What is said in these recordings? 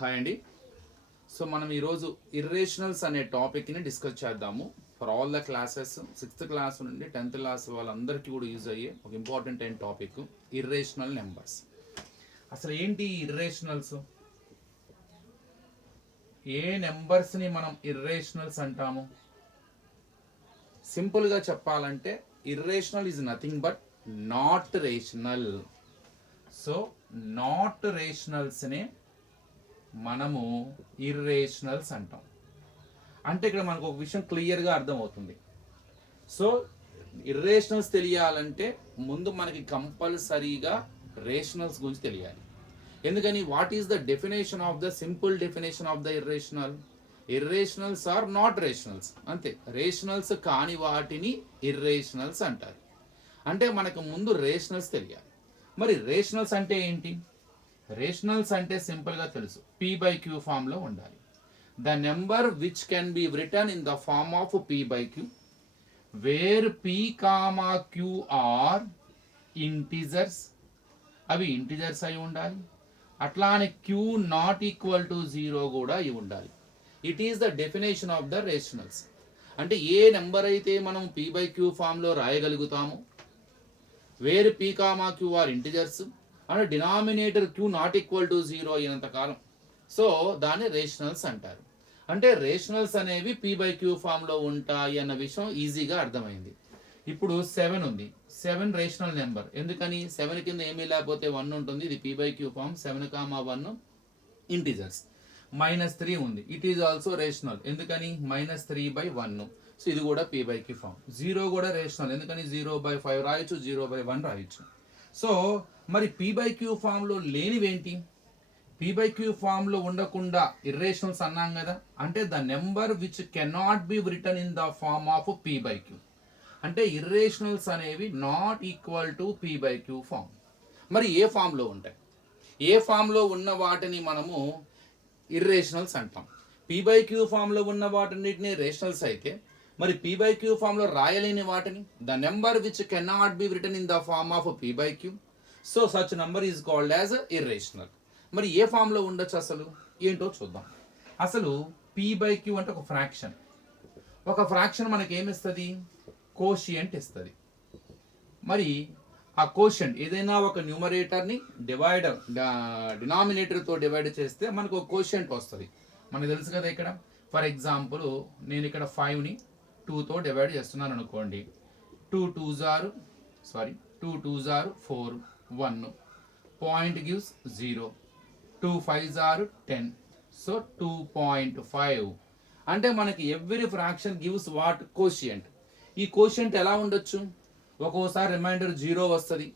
Hi అండి. So మనం ఈరోజు ఇర్రేషనల్స్ అనే టాపిక్ని డిస్కస్ చేద్దాము. For all the classes 6th class నుండి 10th క్లాస్ వాళ్ళందరికీ కూడా యూజ్ అయ్యే ఒక ఇంపార్టెంట్ అయిన టాపిక్ ఇర్రేషనల్ నెంబర్స్. అసలు ఏంటి ఇర్రేషనల్స్? ఏ నెంబర్స్ని మనం ఇర్రేషనల్స్ అంటాము? సింపుల్గా చెప్పాలంటే irrational is nothing but not rational. So not రేషనల్స్నే మనము ఇర్రేషనల్స్ అంటాం. అంటే ఇక్కడ మనకు ఒక విషయం క్లియర్గా అర్థమవుతుంది. సో ఇర్రేషనల్స్ తెలియాలంటే ముందు మనకి కంపల్సరీగా రేషనల్స్ గురించి తెలియాలి. ఎందుకని what is the definition of the simple definition of the irrational? Irrationals are not rationals, అంతే. రేషనల్స్ కాని వాటిని ఇర్రేషనల్స్ అంటారు. అంటే మనకు ముందు రేషనల్స్ తెలియాలి. మరి రేషనల్స్ అంటే ఏంటి? రేషనల్స్ అంటే సింపుల్గా తెలుసు, p/q ఫామ్లో ఉండాలి. The number which can be return in the form of p/q where p, q are integers. అవి ఇంటిజర్స్ అయి ఉండాలి. అట్లానే q నాట్ ఈక్వల్ టు 0 కూడా అయి ఉండాలి. It is the definition of the rationals. అంటే ఏ నెంబర్ అయితే మనం p/q ఫామ్లో రాయగలుగుతాము, where p, q are integers అంటే denominator q not equal to 0 అయినంత కాలం, సో దాన్ని రేషనల్స్ అంటారు. అంటే రేషనల్స్ అనేవి p/q ఫామ్లో ఉంటాయి అన్న విషయం ఈజీగా అర్థమైంది. ఇప్పుడు 7 ఉంది. 7 రేషనల్ నెంబర్. ఎందుకని? 7 కింద ఏమీ లేకపోతే 1 ఉంటుంది. ఇది p/q ఫామ్. 7, 1 ఇంటిజర్స్. -3 ఉంది. It is also rational. ఎందుకని? -3/1. సో ఇది కూడా p/q ఫామ్. 0 కూడా రేషనల్. ఎందుకని? 0/5 రాయొచ్చు, 0/1 రాయొచ్చు. సో మరి p/q ఫామ్లో లేనివేంటి? p/q ఫామ్లో ఉండకుండా ఇర్రేషనల్స్ అన్నాం కదా. అంటే the number which cannot be return in the form of p/q. అంటే ఇర్రేషనల్స్ అనేవి not equal to p/q form. మరి ఏ ఫామ్లో ఉంటాయి? ఏ ఫామ్లో ఉన్న వాటిని మనము ఇర్రేషనల్స్ అంటాం. p/q ఫామ్లో ఉన్న వాటిని రేషనల్స్ అయితే, మరి p/q ఫామ్లో రాయలేని వాటిని the number which cannot be return in the form of p/q, so such number is called as irrational. మరి ఏ ఫామ్లో ఉండొచ్చు అసలు ఏంటో చూద్దాం. అసలు p/q అంటే ఒక ఫ్రాక్షన్. ఒక ఫ్రాక్షన్ మనకి ఏమిస్తుంది? కోషియంట్ ఇస్తుంది. మరి ఆ కోషియంట్ ఏదైనా ఒక న్యూమరేటర్ని డినామినేటర్తో డివైడ్ చేస్తే మనకు ఒక కోషియంట్ వస్తుంది. మనకు తెలుసు కదా. ఇక్కడ ఫర్ ఎగ్జాంపుల్ నేను ఇక్కడ 5ని 2తో డివైడ్ చేస్తున్నాను అనుకోండి. 2 2s are 4, 1. Point gives 0. 2 5s are 10. So 2.5. అంటే మనకి every fraction gives what? Quotient. ఈ కోషియంట్ ఎలా ఉండొచ్చు? ఒక్కోసారి రిమైండర్ 0 వస్తుంది.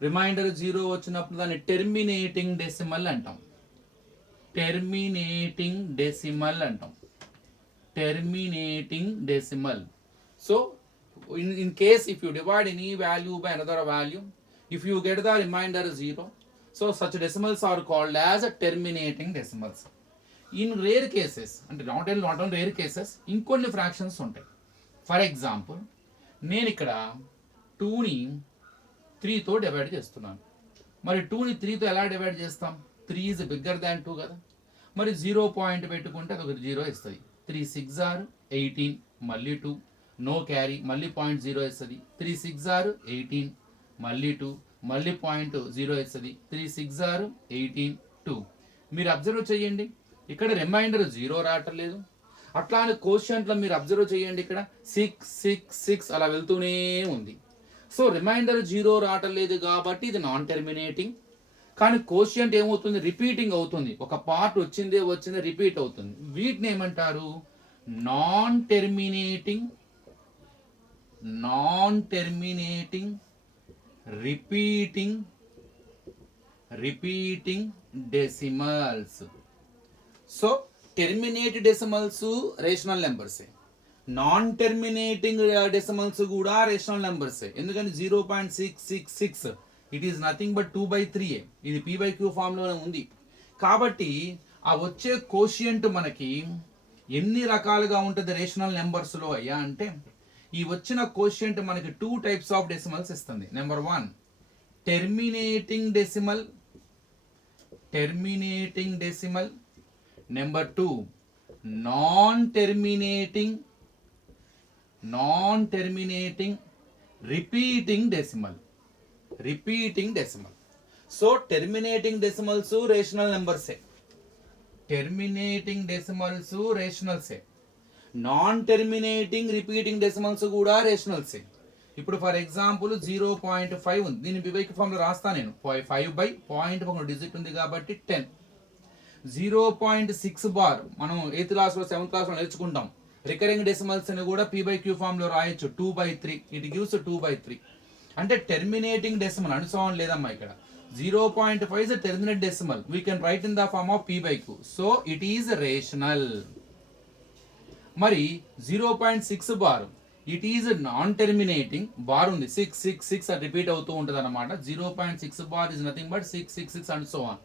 రిమైండర్ 0 వచ్చినప్పుడు దాన్ని టెర్మినేటింగ్ డెసిమల్ అంటాం. Terminating decimal. So in case if you divide any value by another value, if you get the remainder 0, so such decimals are called as terminating decimals. In rare cases, అంటే not only rare cases, ఇంకొన్ని fractions ఉంటాయి. For example నేను ఇక్కడ 2ని 3తో divide చేస్తున్నాను. మరి 2ని 3తో ఎలా డివైడ్ చేస్తాం? 3 ఈజ్ బిగ్గర్ దాన్ 2 కదా. మరి 0 పాయింట్ పెట్టుకుంటే అది ఒక 0 ఇస్తుంది. 3 6 are 18, మళ్ళీ 2, నో క్యారీ, మళ్ళీ పాయింట్ 0 ఇస్తుంది. 3 6 are 18, మళ్ళీ 2, మళ్ళీ పాయింట్ 0 ఇస్తుంది. 3 6 are 18, 2. మీరు అబ్జర్వ్ చేయండి, ఇక్కడ రిమైండర్ 0 రావటం లేదు. అట్లానే కోషియంట్లో మీరు అబ్జర్వ్ చేయండి, ఇక్కడ 6 6 6 అలా వెళ్తూనే ఉంది. సో రిమైండర్ 0 రావటం లేదు కాబట్టి ఇది నాన్ టెర్మినేటింగ్. కానీ కోషియంట్ ఏమవుతుంది? రిపీటింగ్ అవుతుంది. ఒక పార్ట్ వచ్చిందే రిపీట్ అవుతుంది. వీటిని ఏమంటారు? Non terminating repeating decimals. So terminate decimals rational నెంబర్సే, నాన్ టెర్మినేటింగ్ డెసిమల్స్ కూడా రేషనల్ నెంబర్సే. ఎందుకని? 0.666 ఇట్ ఈస్ నథింగ్ బట్ 2/3. ఇది p/q ఫామ్లోనే ఉంది. కాబట్టి ఆ వచ్చే కోషియంట్ మనకి ఎన్ని రకాలుగా ఉంటుంది రేషనల్ నెంబర్స్లో అయ్యా అంటే, ఈ వచ్చిన కోషియంట్ మనకి 2 types ఆఫ్ డెసిమల్స్ ఇస్తుంది. Number 1 terminating decimal, terminating decimal. Number 2, non-terminating repeating decimal. So terminating decimals rational numbers है, terminating decimals rationals है, నాన్ టెర్మినేటింగ్ రిపీటింగ్ డెసిమల్స్ కూడా రేషనల్సే. ఇప్పుడు ఫర్ ఎగ్జాంపుల్ 0.5 ఉంది, దీన్ని బివైక్ ఫామ్ లో రాస్తా నేను. 5/0.1 డిజిట్ ఉంది కాబట్టి 10. 0.6 బార్ మనం 8th క్లాస్ లో 7th క్లాస్ లో నేర్చుకుంటాం. రికరింగ్ డెసిమల్స్ అని కూడా p/q ఫామ్ లో రాయొచ్చు. 2/3 ఇట్ గివ్స్ 2/3. అంటే టెర్మినేటింగ్ డెసిమల్ అనుసవం లేదమ్మా ఇక్కడ. 0.5 is a terminate decimal. We can write in the form of p/q. So it is rational. మరి 0.6 bar it is non terminating. Bar ఉంది 666 అని రిపీట్ అవుతూ ఉంటుంది అనమాట. 0.6 bar is nothing but 666 and so on.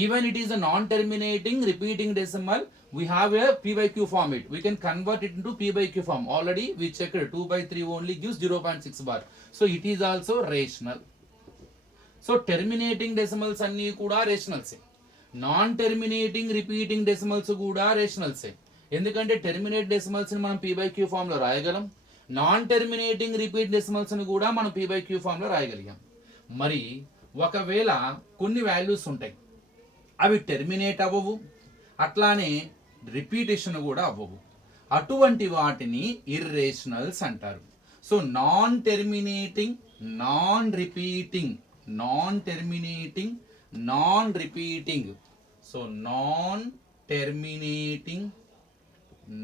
Even it is a non terminating repeating decimal, we have a p/q form it. We can convert it into p/q form. Already we checked 2/3 only gives 0.6 bar. So it is also rational. So terminating decimals అన్ని కూడా rationals. Non terminating repeating decimals కూడా rationals. ఎందుకంటే terminate decimals ని మనం p/q form లో రాయగలం, non terminating repeat decimals ని కూడా మనం p/q ఫామ్ లో రాయగలిగాం. మరి ఒకవేళ కొన్ని వాల్యూస్ ఉంటాయి, అవి టెర్మినేట్ అవ్వవు, అట్లానే రిపీటేషన్ కూడా అవ్వవు. అటువంటి వాటిని ఇర్రేషనల్స్ అంటారు. So non terminating, non repeating, non terminating, non repeating. So non terminating,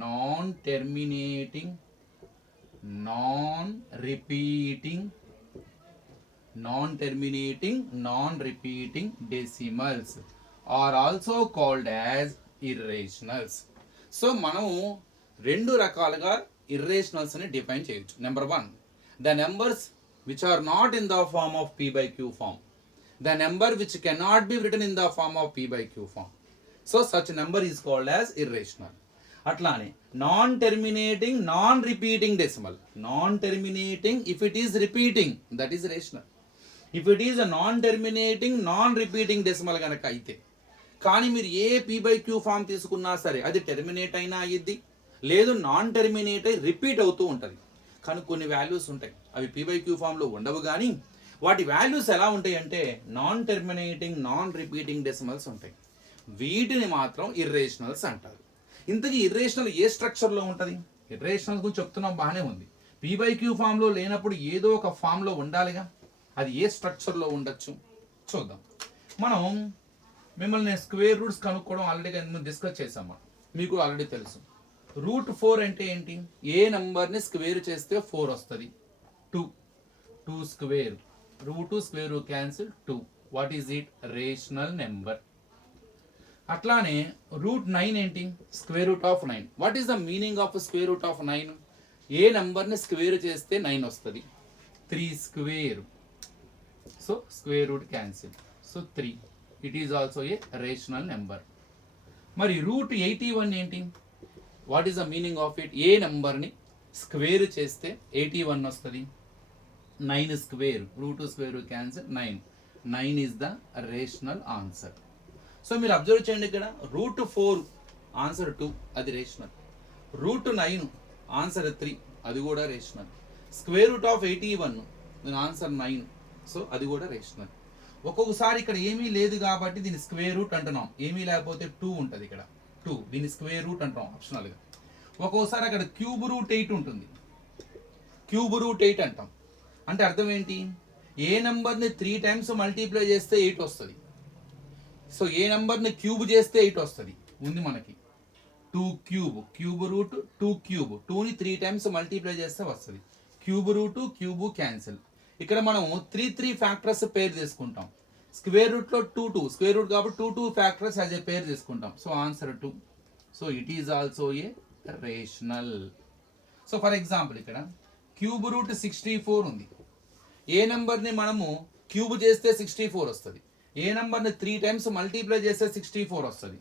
non terminating, non repeating, non terminating, non repeating decimals are also called as irrationals. So మనం రెండు రకాలుగా ఇర్రేషనల్స్ ని డిఫైన్ చేయొచ్చు. Number 1, the numbers which are not in the form of p/q form, the number which cannot be written in the form of p/q form. So such number is called as irrational. అట్లానే non terminating, non repeating decimal. Non terminating if it is repeating that is rational. If it is a non terminating, non repeating decimal కనుక అయితే, కానీ మీరు ఏ p/q form తీసుకున్నా సరే అది terminate అయినా అయ్యిద్ది, లేదు నాన్ టెర్మినేట్ అయి రిపీట్ అవుతూ ఉంటుంది. కానీ కొన్ని వాల్యూస్ ఉంటాయి అవి p/q ఫామ్లో ఉండవు, కానీ వాటి వాల్యూస్ ఎలా ఉంటాయి అంటే non terminating, non repeating decimals ఉంటాయి. వీటిని మాత్రం ఇర్రేషనల్స్ అంటారు. ఇంతకీ ఇర్రేషనల్ ఏ స్ట్రక్చర్లో ఉంటుంది? ఇర్రేషనల్ గురించి చెప్తున్నాం, బాగానే ఉంది. p/q ఫామ్లో లేనప్పుడు ఏదో ఒక ఫామ్లో ఉండాలిగా, అది ఏ స్ట్రక్చర్లో ఉండొచ్చు చూద్దాం. మనం మిమ్మల్ని స్క్వేర్ రూట్స్ కనుక్కోవడం ఆల్రెడీగా డిస్కస్ చేసాము, మీకు ఆల్రెడీ తెలుసు. √4 అంటే ఏంటి? ఏ నంబర్ని స్క్వేర్ చేస్తే 4 వస్తుంది. 2 square, √2 square cancel 2. What is it? Rational number. అట్లానే √9 ఏంటి? Square root of 9. What is the meaning of square root of 9? ఏ నంబర్ని స్క్వేర్ చేస్తే 9 వస్తుంది? 3 square. So square root cancel, so 3. It is also a rational number. మరి √81 ఏంటి? What is the meaning of it? ఏ నెంబర్ని స్క్వేర్ చేస్తే 81 వస్తుంది? 9 square, √2 square cancel 9. 9 is the rational answer. So మీరు అబ్జర్వ్ చేయండి, ఇక్కడ √4 ఆన్సర్ 2, అది రేషనల్. √9 ఆన్సర్ 3, అది కూడా రేషనల్. స్క్వేర్ రూట్ ఆఫ్ 81 దీని ఆన్సర్ 9, సో అది కూడా రేషనల్. ఒక్కొక్కసారి ఇక్కడ ఏమీ లేదు కాబట్టి దీని స్క్వేర్ రూట్ అంటున్నాం, ఏమీ లేకపోతే 2 ఉంటుంది ఇక్కడ 2, దీని స్క్వేర్ రూట్ అంటున్నాం ఆప్షనల్గా. ఒక్కొక్కసారి అక్కడ √8 ఉంటుంది, √8 అంటాం. అంటే అర్థం ఏంటి? ఏ నెంబర్ని 3 టైమ్స్ మల్టిప్లై చేస్తే 8 వస్తుంది. సో ఏ నెంబర్ని క్యూబ్ చేస్తే 8 వస్తుంది ఉంది మనకి. 2 క్యూబ్, √2 2ని 3 టైమ్స్ మల్టిప్లై చేస్తే వస్తుంది. √2 క్యాన్సిల్. ఇక్కడ మనం 3 ఫ్యాక్టర్స్ పేరు తీసుకుంటాం. స్క్వేర్ రూట్లో 2 స్క్వేర్ రూట్ కాబట్టి 2 ఫ్యాక్టర్స్ యాజ్ ఏ పేరు తీసుకుంటాం. So answer 2. So it is also a rational. So for example ఇక్కడ √64 ఉంది. ఏ నెంబర్ని మనము క్యూబ్ చేస్తే 64 వస్తుంది. ఏ నెంబర్ని 3 టైమ్స్ మల్టిప్లై చేస్తే 64 వస్తుంది.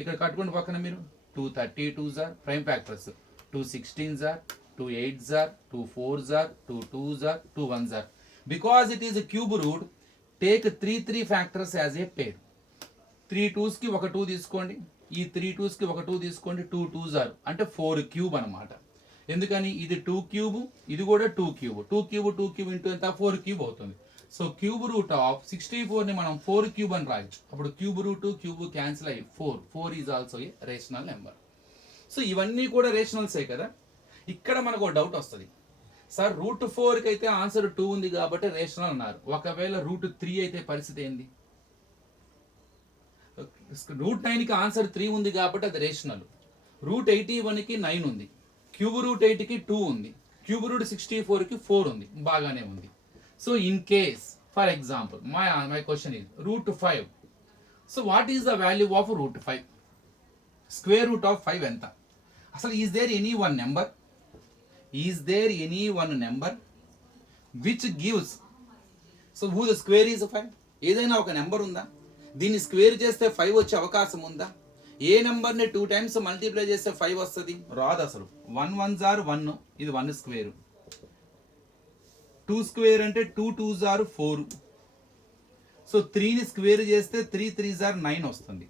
ఇక్కడ కట్టుకుని పక్కన మీరు 2 32s are prime factors, 2 16s are, 2 8s are, 2 4s are, 2 2s are, 2 1s are. Because it is a cube root, take 3 factors as a pair. 3 2s కి ఒక 2 తీసుకోండి, ఈ 3 2s కి ఒక 2 తీసుకోండి, 2 2s ఆర్ అంటే 4 క్యూబ్ అనమాట. ఎందుకని ఇది 2 క్యూబ్, ఇది కూడా 2 క్యూబ్, 2 క్యూబ్ 2 క్యూబ్ ఇంటూ ఎంత 4 క్యూబ్ అవుతుంది. సో క్యూబ్ రూట్ ఆఫ్ 64ని మనం 4 క్యూబ్ అని రాయొచ్చు. అప్పుడు క్యూబ్ రూట్ క్యూబ్ క్యాన్సిల్ అయ్యి 4 is also a rational number. So ఇవన్నీ కూడా రేషనల్సే కదా. ఇక్కడ మనకు ఒక డౌట్ వస్తుంది, సార్ రూట్ 4కి అయితే ఆన్సర్ 2 ఉంది కాబట్టి రేషనల్ అన్నారు, ఒకవేళ రూట్ 3 అయితే పరిస్థితి ఏంది? రూట్ 9కి ఆన్సర్ 3 ఉంది కాబట్టి అది రేషనల్, రూట్ 81కి 9 ఉంది, క్యూబ్ రూట్ 8కి 2 ఉంది, క్యూబ్ రూట్ 64కి 4 ఉంది, బాగానే ఉంది. So in case for example my question is root 5. So what is the value of root 5? Square root of 5 ఎంత? అసలు is there any one number, is there any one number which gives, so who the square is 5? ఏదైనా ఒక number ఉందా దీన్ని square చేస్తే 5 వచ్చే అవకాశం ఉందా? ఏ నెంబర్ని 2 టైమ్స్ మల్టిప్లై చేస్తే 5 వస్తుంది? రాదు అసలు. 1 1s are 1, ఇది 1 స్క్వేర్, 2 స్క్వేర్ అంటే 2 2s are 4. సో 3ని స్క్వేర్ చేస్తే 3 3s are 9 వస్తుంది.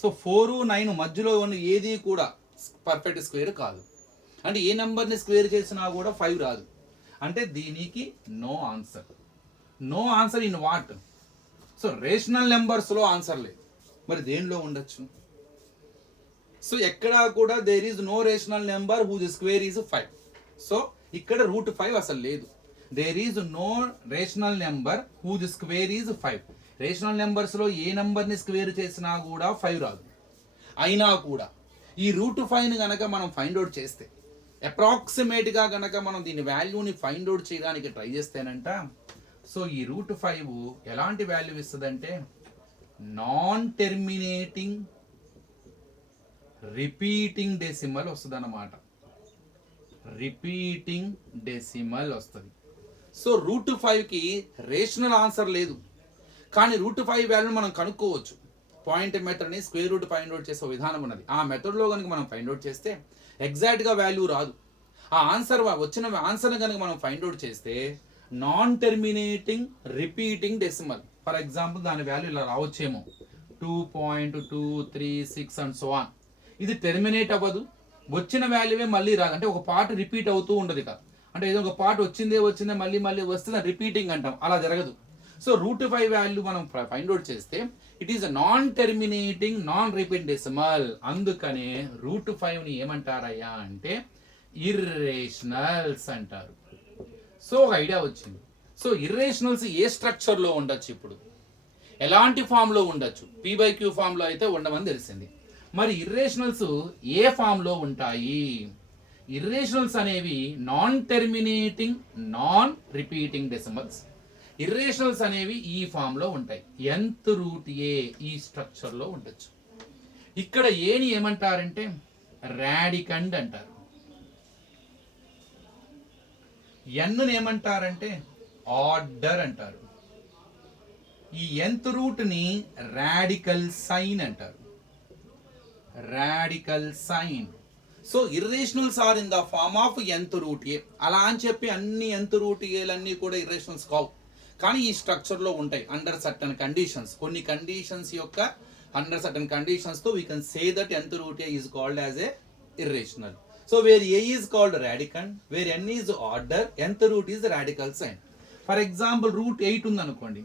సో 4 9 మధ్యలో ఉన్న ఏది కూడా పర్ఫెక్ట్ స్క్వేర్ కాదు. అంటే ఏ నెంబర్ని స్క్వేర్ చేసినా కూడా 5 రాదు. అంటే దీనికి no answer. No answer in what? So rational నెంబర్స్లో ఆన్సర్ లేదు, మరి దేనిలో ఉండొచ్చు? సో ఎక్కడా కూడా there is no rational number who the square is 5. So ఇక్కడ రూట్ 5 అసలు లేదు. There is no rational number who the square is 5. Rational నెంబర్స్లో ఏ నెంబర్ని స్క్వేర్ చేసినా కూడా 5 రాదు. అయినా కూడా ఈ రూట్ 5ని కనుక మనం ఫైండ్ అవుట్ చేస్తే, అప్రాక్సిమేట్గా కనుక మనం దీని వాల్యూని ఫైండ్ అవుట్ చేయడానికి ట్రై చేస్తేనంట, సో ఈ రూట్ 5 ఎలాంటి వాల్యూ ఇస్తుందంటే నాన్ టెర్మినేటింగ్ రిపీటింగ్ డెసిమల్ వస్తుంది అన్నమాట. రిపీటింగ్ డెసిమల్ వస్తుంది. సో రూట్ 5కి రేషనల్ ఆన్సర్ లేదు, కానీ రూట్ 5 వాల్యూని మనం కనుక్కోవచ్చు. పాయింట్ మెథడ్ని స్క్వేర్ రూట్ ఫైండ్ అవుట్ చేసే విధానం ఉన్నది. ఆ మెథడ్లో కనుక మనం ఫైండ్ అవుట్ చేస్తే ఎగ్జాక్ట్గా వాల్యూ రాదు. ఆ ఆన్సర్ వచ్చిన ఆన్సర్ని కనుక మనం ఫైండ్ అవుట్ చేస్తే non terminating repeating decimal, for example దాని వాల్యూ ఇలా రావచ్చేమో 2.236 అండ్ సో ఆన్. ఇది టెర్మినేట్ అవ్వదు, వచ్చిన వాల్యూవే మళ్ళీ రాదు. అంటే ఒక పార్ట్ రిపీట్ అవుతూ ఉండదు కదా, అంటే ఏదో ఒక పార్ట్ వచ్చిందే మళ్ళీ మళ్ళీ వస్తుంది రిపీటింగ్ అంటాం, అలా జరగదు. సో రూట్ 5 వాల్యూ మనం ఫైండ్ అవుట్ చేస్తే it is non terminating non repeat decimal. అందుకనే రూట్ 5ని ఏమంటారయ్యా అంటే ఇర్రేషనల్స్ అంటారు. సో ఒక ఐడియా వచ్చింది. సో ఇర్రేషనల్స్ ఏ స్ట్రక్చర్లో ఉండొచ్చు, ఇప్పుడు ఎలాంటి ఫామ్లో ఉండొచ్చు? P/Q ఫామ్లో అయితే ఉండమని తెలిసింది. మరి ఇర్రేషనల్స్ ఏ ఫామ్లో ఉంటాయి? ఇర్రేషనల్స్ అనేవి non terminating non repeating decimals. Irrationals అనేవి ఈ ఫామ్లో ఉంటాయి. nth రూట్ ఏ ఈ స్ట్రక్చర్లో ఉండొచ్చు. ఇక్కడ ఏని ఏమంటారంటే రాడికండ్ అంటారు, ఎన్ను ఏమంటారంటే ఆర్డర్ అంటారు, ఈ nth రూట్ని రాడికల్ సైన్ అంటారు. Radical sign. So irrationals are in the form of nth root a. అలా అని చెప్పి అన్ని nth రూట్ ఏలన్నీ కూడా ఇర్రేషనల్స్ కావు, కానీ ఈ స్ట్రక్చర్లో ఉంటాయి అండర్ సర్టన్ కండిషన్స్. కొన్ని కండిషన్స్ యొక్క అండర్ సర్టన్ కండిషన్స్తో we can say that nth root a is called as a irrational. So where a is called radicand, where n is order, nth root is radical sign. For example root 8 ఉందనుకోండి,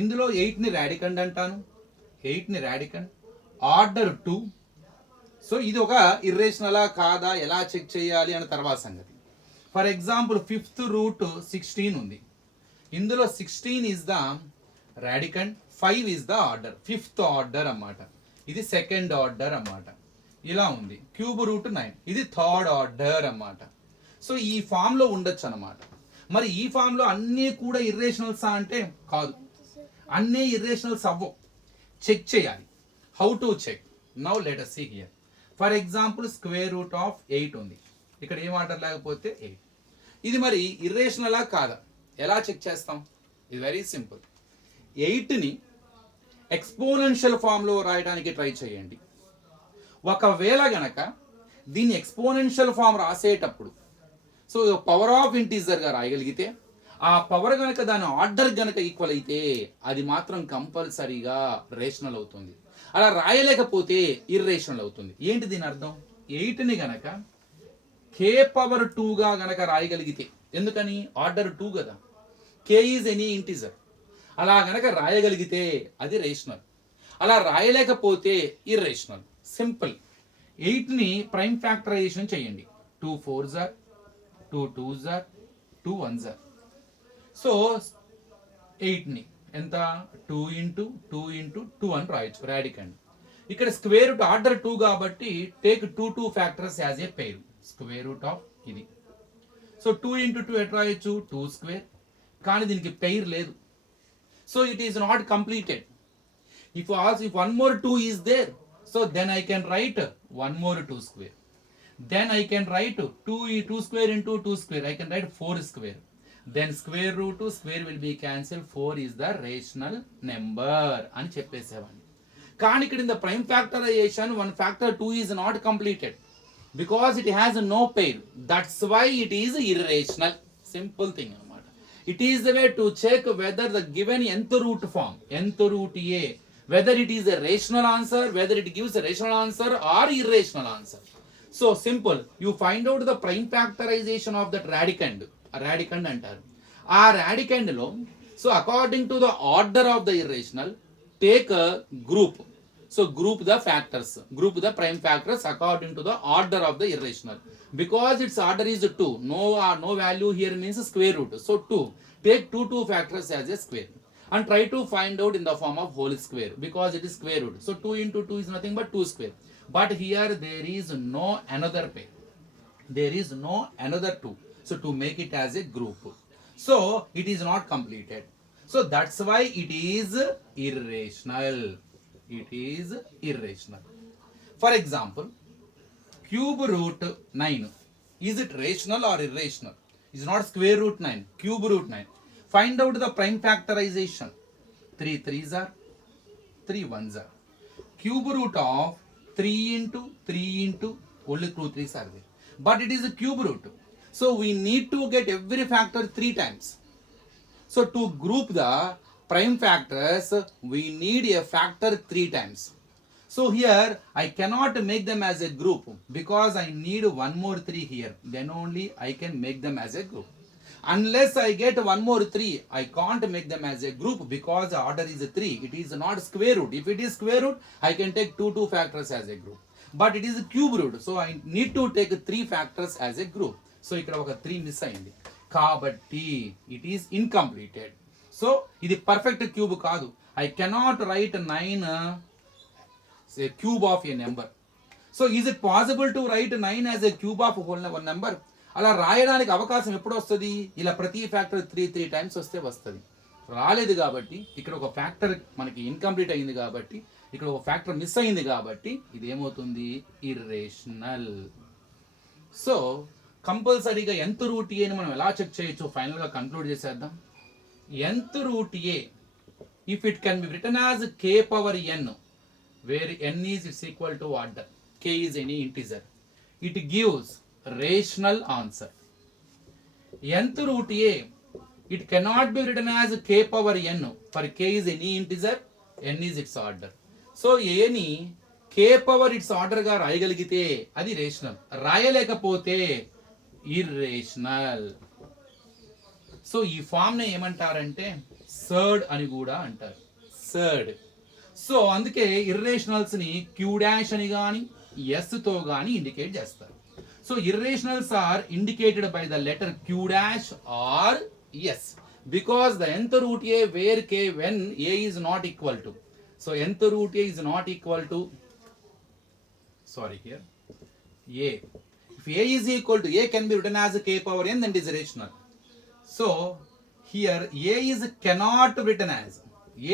ఇందులో 8ని రాడికండ్ అంటాను, 8ని రాడికండ్, order 2. So ఇది ఒక ఇర్రేషనలా కాదా ఎలా check చేయాలి అనే తర్వాత సంగతి. ఫర్ ఎగ్జాంపుల్ 5th రూట్ 16 ఉంది, ఇందులో 16 is the radicand, 5 is the order, 5th order అన్నమాట. ఇది 2nd ఆర్డర్ అన్నమాట. ఇలా ఉంది. క్యూబ్ రూట్ 9 ఇది 3rd ఆర్డర్ అన్నమాట. సో ఈ ఫామ్లో ఉండొచ్చు అన్నమాట. మరి ఈ ఫామ్లో అన్నీ కూడా ఇర్రేషనల్స్ అంటే కాదు, అన్నీ ఇర్రేషనల్స్ అవ్వవు. చెక్ చేయాలి. How to check? Now let us see here. For example square root of 8 ఉంది, ఇక్కడ ఏం ఆర్డర్ లేకపోతే 8. ఇది మరి ఇర్రేషనలా కాదా ఎలా చెక్ చేస్తాం? ఇది వెరీ సింపుల్. 8ని ఎక్స్పోనెన్షియల్ ఫామ్లో రాయడానికి ట్రై చేయండి. ఒకవేళ గనక దీన్ని ఎక్స్పోనెన్షియల్ ఫామ్ రాసేటప్పుడు సో పవర్ ఆఫ్ ఇంటీజర్గా రాయగలిగితే, ఆ పవర్ గనక దాని ఆర్డర్ గనక ఈక్వల్ అయితే అది మాత్రం కంపల్సరీగా రేషనల్ అవుతుంది. అలా రాయలేకపోతే ఇర్రేషనల్ అవుతుంది. ఏంటి దీని అర్థం? 8ని గనక k పవర్ 2గా గనక రాయగలిగితే, ఎందుకని ఆర్డర్ 2 కదా, k ఈజ్ ఎనీ ఇంటిజర్, అలా గనక రాయగలిగితే అది రేషనల్. అలా రాయలేకపోతే ఇర్రేషనల్. సింపుల్. 8ని ప్రైమ్ ఫ్యాక్టరైజేషన్ చేయండి. 2 4s are 2 2s are 2 1s are. So 8ని ఎంత 2 ఇంటూ 2 ఇంటూ 2 అని రాయొచ్చు రాడికండ్. ఇక్కడ స్క్వేర్ రూట్ ఆర్డర్ 2 కాబట్టి take 2 2 factors as a pair. Square root of ఇది. సో 2 ఇంటూ 2 ఎట్ రాయొచ్చు 2 స్క్వేర్, కానీ దీనికి పెయిర్ లేదు. So it is not completed. If one more 2 is there, so then I can write 1 more 2 square. Then I can write 2 square into 2 square. I can write 4 square. Then square root to square will be cancelled. 4 is the rational number అని చెప్పేసేవాడిని. కానీ ఇక్కడ in the prime factorization, one factor 2 is not completed because it has no pair. That's why it is irrational. Simple thing అన్నమాట. It is the way to check whether the given nth root form, nth root A, whether it is a rational answer, whether it gives a rational answer or irrational answer. So simple, you find out the prime factorization of that radicand. Radicand అంటారు. ఆ radicand లో, so according to the order of the irrational, take a group. So group the factors, group the prime factors according to the order of the irrational. Because its order is 2, no value here means square root. So 2, take 2 factors as a square and try to find out in the form of whole square because it is square root. So 2 into 2 is nothing but 2 square. But here there is no another pair. There is no another 2. So to make it as a group. So it is not completed. So that's why it is irrational. It is irrational. For example, cube root 9. Is it rational or irrational? It's not square root 9. Cube root 9. Find out the prime factorization. 3 3s are 3 1s are. Cube root of 3 into 3 into only 2 3s are there. But it is a cube root. So we need to get every factor 3 times. So to group the prime factors, we need a factor 3 times. So here I cannot make them as a group because I need one more 3 here. Then only I can make them as a group. Unless I get one more 3, I can't make them as a group because the order is 3. It is not square root. If it is square root, I can take 2 factors as a group. But it is a cube root. So I need to take 3 factors as a group. So ఇక్కడ ఒక 3 miss అయింది కాబట్టి it is incompleted. So ఇది perfect cube కాదు. I cannot write 9 say cube of a number. So is it possible to write 9 as a cube of a whole number? అలా రాయడానికి అవకాశం ఎప్పుడు వస్తుంది? ఇలా ప్రతి ఫ్యాక్టర్ 3 టైమ్స్ వస్తే వస్తుంది. రాలేదు కాబట్టి ఇక్కడ ఒక ఫ్యాక్టర్ మనకి ఇన్కంప్లీట్ అయింది కాబట్టి ఇక్కడ ఒక ఫ్యాక్టర్ మిస్ అయింది కాబట్టి ఇది ఏమవుతుంది? ఇర్రేషనల్. సో కంపల్సరీగా nth రూట్ ఏ ని మనం ఎలా చెక్ చేయొచ్చు ఫైనల్ గా కంక్లూడ్ చేసేద్దాం. nth root a if it can be written as k power n, where n is its equal to order, k is any integer, it gives rational answer. nth root a, it cannot be written as k power n, for k is any integer, n is its order. So a ni k power its order గా రాయగలిగితే అది rational, రాయలేకపోతే irrational. So ఈ form ని ఏమంటారంటే surd అని కూడా అంటారు. Surd. So అందుకే ఇర్రేషనల్స్ ని క్యూ డాష్ అని గాని ఎస్ తో గాని ఇండికేట్ చేస్తారు. So irrationals are indicated by the letter Q dash or S because the nth root A where k when A is not equal to. So nth root A is not equal to, sorry here, A. If A is equal to A can be written as k power n, then it is rational. So here A is cannot be written as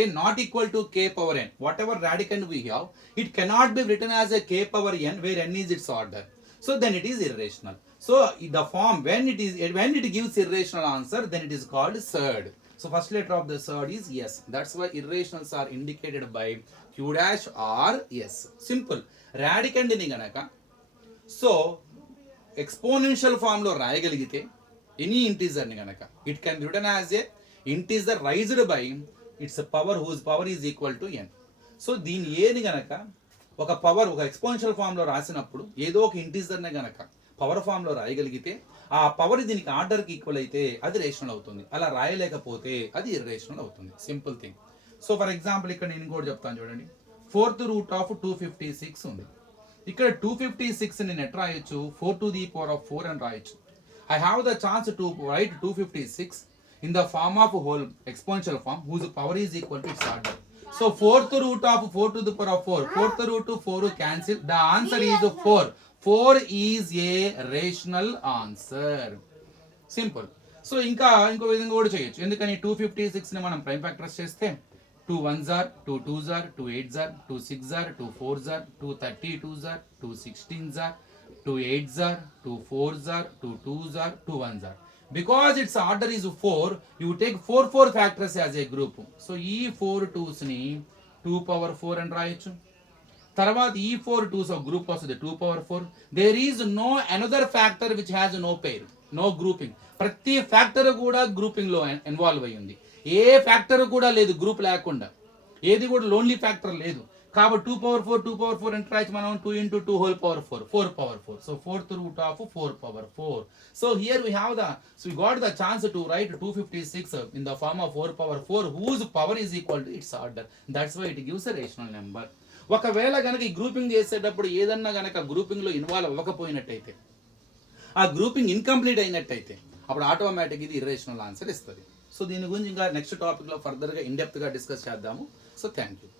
A not equal to k power n. Whatever radicand we have, it cannot be written as a k power n where n is its order. So then it is irrational. So the form when it gives irrational answer, then it is called surd. So first letter of the surd is yes. That's why irrationals are indicated by q dash or s. Simple. Radicand ni ganaka. So exponential form lo రాయగలిగితే any integer ni ganaka, it can be written as a integer raised by its power whose power is equal to n. So దీని ఏని గనక ఒక power ఒక exponential ఫామ్లో రాసినప్పుడు ఏదో ఒక ఇంటీజర్నే గనక పవర్ ఫామ్లో రాయగలిగితే ఆ పవర్ దీనికి ఆర్డర్కి ఈక్వల్ అయితే అది రేషనల్ అవుతుంది. అలా రాయలేకపోతే అది ఇర్రేషనల్ అవుతుంది. Simple thing. So for example ఇక్కడ నేను ఇంకోటి చెప్తాను చూడండి. 4√256 ఉంది. ఇక్కడ 256 నేను ఎట్లా రాయొచ్చు, 4⁴ అని రాయొచ్చు. I have the chance to write 256 in the form of whole exponential form whose power is equal to its order. So 4⁴ 4 cancel. The answer is 4. 4 is a rational answer. Simple. So ఇంకో విధంగా కూడా చేయొచ్చు. ఎందుకని 256 ని మనం prime factors చేస్తే 2 1s are 2 2s are 2 8s are 2 6s are 2 4s are 2 32s are 2 16s are 2 8s are 2 4s are 2 2s are 2 1s are. Because its order is 4, you take 4 factors as a group. So ఈ 4 2s ని 2⁴ అని రాయొచ్చు. తర్వాత ఈ 4 2s ఒక group వస్తుంది 2⁴. There is no another factor which has no pair, no grouping. ప్రతి factor కూడా గ్రూపింగ్ లో ఇన్వాల్వ్ అయ్యి ఉంది. ఏ ఫ్యాక్టర్ కూడా లేదు గ్రూప్ లేకుండా, ఏది కూడా లోన్లీ ఫ్యాక్టర్ లేదు. కాబట్టి 2⁴ అంటే రాయొచ్చు మనం 2 × 2 whole power 4. So 4⁴. So here we have so we got the chance to write 256 in the form of 4⁴ whose power is equal to its order. That's why it gives a rational number. ఒకవేళ గనక ఈ grouping చేసేటప్పుడు ఏదన్నా గనక grouping లో involve అవ్వకపోయినట్టయితే, ఆ grouping incomplete అయినట్టయితే అప్పుడు ఆటోమేటిక్ ఇది ఇర్రేషనల్ ఆన్సర్ ఇస్తుంది. సో దీని గురించి ఇంకా నెక్స్ట్ టాపిక్ లో ఫర్దర్ గా ఇన్ డెప్త్ గా డిస్కస్ చేద్దాము. So thank you.